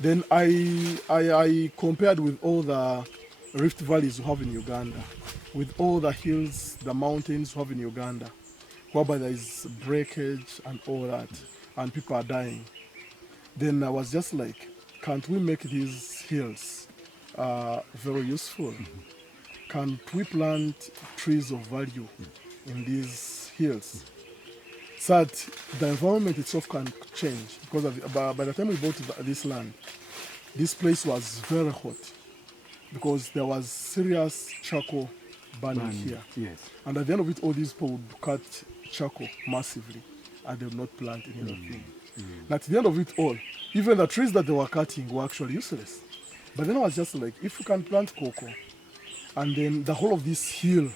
Then I compared with all the rift valleys we have in Uganda, with all the hills, the mountains we have in Uganda, whereby there is breakage and all that, and people are dying. Then I was just like, can't we make these hills very useful? Can't we plant trees of value in these hills? So that the environment itself can change. Because by the time we bought this land, this place was very hot because there was serious charcoal burning here. Yes. And at the end of it, all these people would cut charcoal massively and they would not plant any other thing. And at the end of it all, even the trees that they were cutting were actually useless. But then I was just like, if we can plant cocoa, and then the whole of this hill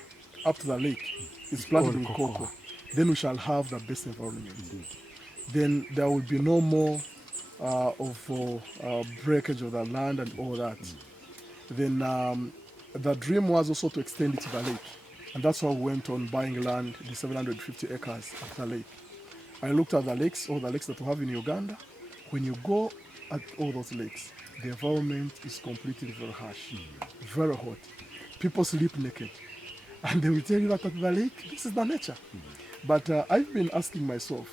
up to the lake is planted with cocoa, then we shall have the best environment. Then there will be no more breakage of the land and all that. Then the dream was also to extend it to the lake. And that's how we went on buying land, the 750 acres at the lake. I looked at the lakes, all the lakes that we have in Uganda. When you go at all those lakes, the environment is completely very harsh, very hot. People sleep naked. And they will tell you that at the lake, this is the nature. But I've been asking myself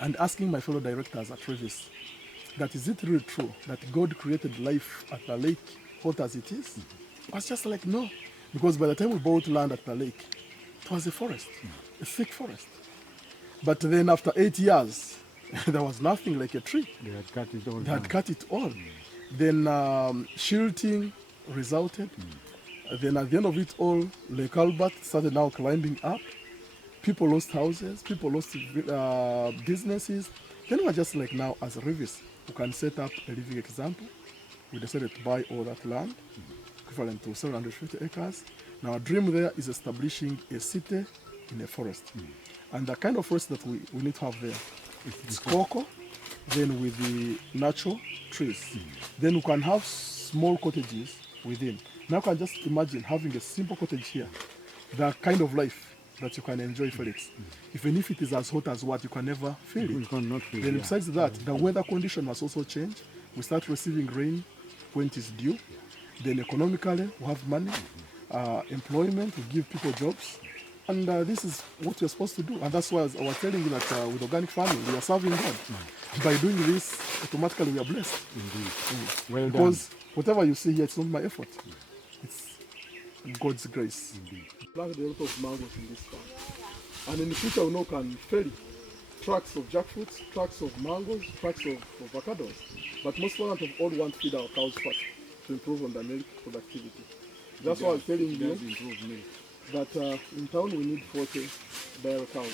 and asking my fellow directors at Rivis, that is it really true that God created life at the lake hot as it is? I was just like, no. Because by the time we bought land at the lake, it was a forest, a thick forest. But then after 8 years, there was nothing like a tree. They had cut it all. They had cut it all. Then shilting resulted. Then at the end of it all, Lake Albert started now climbing up. People lost houses, people lost businesses. Then we're just like now as Rivis, who can set up a living example. We decided to buy all that land, equivalent to 750 acres. Now our dream there is establishing a city in a forest. And the kind of forest that we need to have there, it's cocoa, then with the natural trees. Then we can have small cottages within. Now you can just imagine having a simple cottage here, the kind of life that you can enjoy for it. Even if it is as hot as what, you can never feel it. You cannot feel Then it. besides that, the weather condition must also change. We start receiving rain when it is due. Then economically, we have money, employment, we give people jobs. And this is what we're supposed to do. And that's why I was telling you that with organic farming, we are serving God. By doing this, automatically we are blessed. Well Because whatever you see here, it's not my effort. It's God's grace. Planted a lot of mangoes in this farm. And in the future, we know can ferry trucks of jackfruits, trucks of mangoes, trucks of avocados. But most important of all, we want to feed our cows first to improve on the milk productivity. That's why I was telling you that in town we need 40 dairy cows.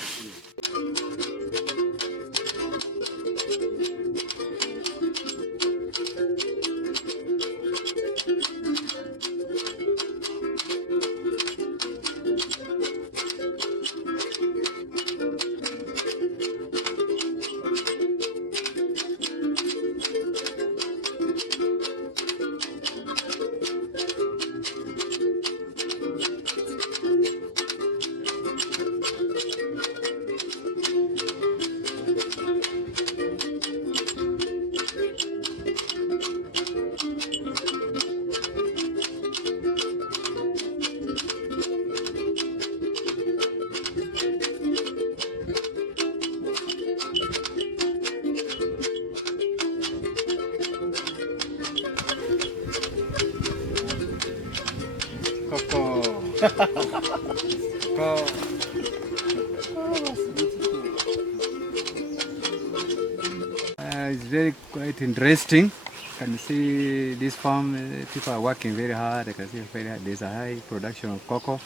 It's very quite interesting. You can see this farm, people are working very hard. I can see there's a high production of cocoa.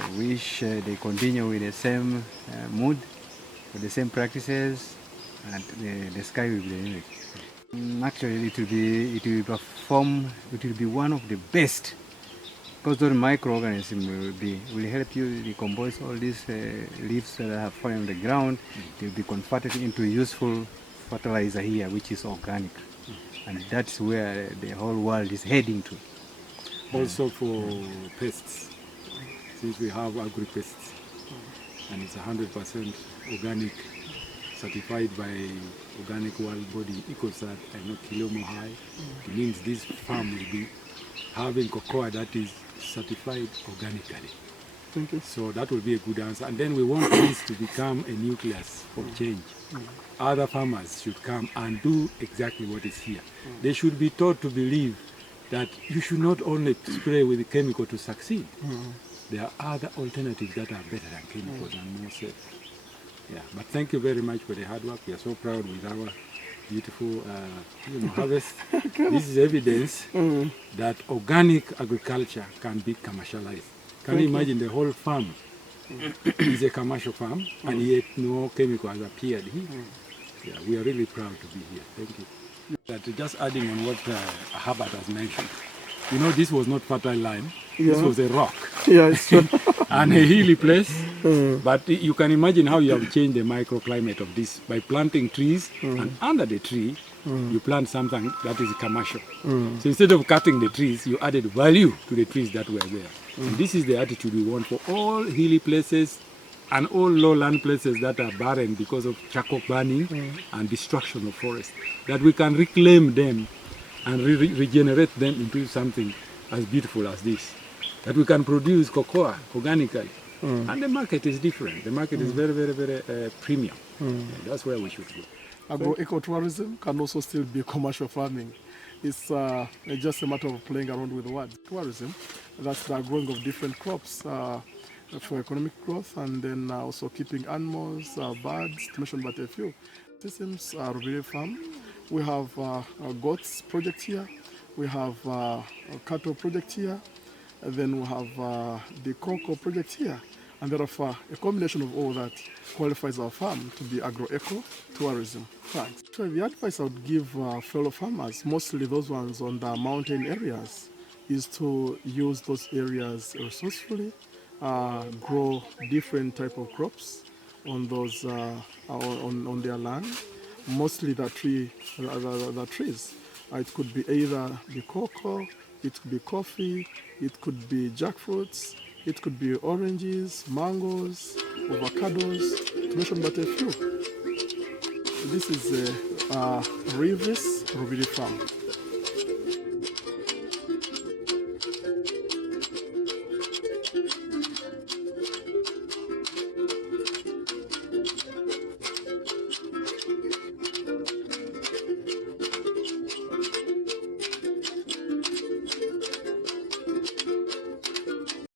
I wish they continue with the same mood, with the same practices, and the sky will be the limit. Actually, it will be one of the best, because those microorganisms will help you decompose all these leaves that have fallen on the ground. They'll be converted into useful fertilizer here, which is organic. And that's where the whole world is heading to. Also for pests, since we have agri-pests, and it's 100% organic, certified by organic world body EcoCert, I know Kilomo High. It means this farm will be having cocoa that is certified organically. Thank you. So that will be a good answer. And then we want this to become a nucleus of change. Other farmers should come and do exactly what is here. They should be taught to believe that you should not only spray with the chemical to succeed. There are other alternatives that are better than chemicals and more safe. Yeah, but thank you very much for the hard work. We are so proud with our beautiful harvest. This is evidence that organic agriculture can be commercialized. Can you imagine the whole farm is a commercial farm and yet no chemical has appeared here? Yeah, we are really proud to be here. Thank you. That just adding on what Herbert has mentioned, you know, this was not fertile land. This was a rock. Yeah, it's true. And a hilly place. But you can imagine how you have changed the microclimate of this by planting trees, and under the tree, you plant something that is commercial. So instead of cutting the trees, you added value to the trees that were there. And this is the attitude we want for all hilly places and all lowland places that are barren because of charcoal burning and destruction of forest. That we can reclaim them and regenerate them into something as beautiful as this. That we can produce cocoa organically. And the market is different. The market is very, very, very premium. That's where we should go. Agro-ecotourism can also still be commercial farming. It's just a matter of playing around with the words. Tourism, that's the growing of different crops for economic growth, and then also keeping animals, birds, to mention but a few. This is Lubiri Farm. We have a goats project here. We have a cattle project here. And then we have the cocoa project here. And therefore, a combination of all that qualifies our farm to be agro-eco tourism. Thanks. So the advice I would give fellow farmers, mostly those ones on the mountain areas, is to use those areas resourcefully, grow different type of crops on those on their land, mostly the trees. It could be either the cocoa, it could be coffee, it could be jackfruits, it could be oranges, mangoes, avocados, to mention but a few. This is Rivis Lubiri Farm.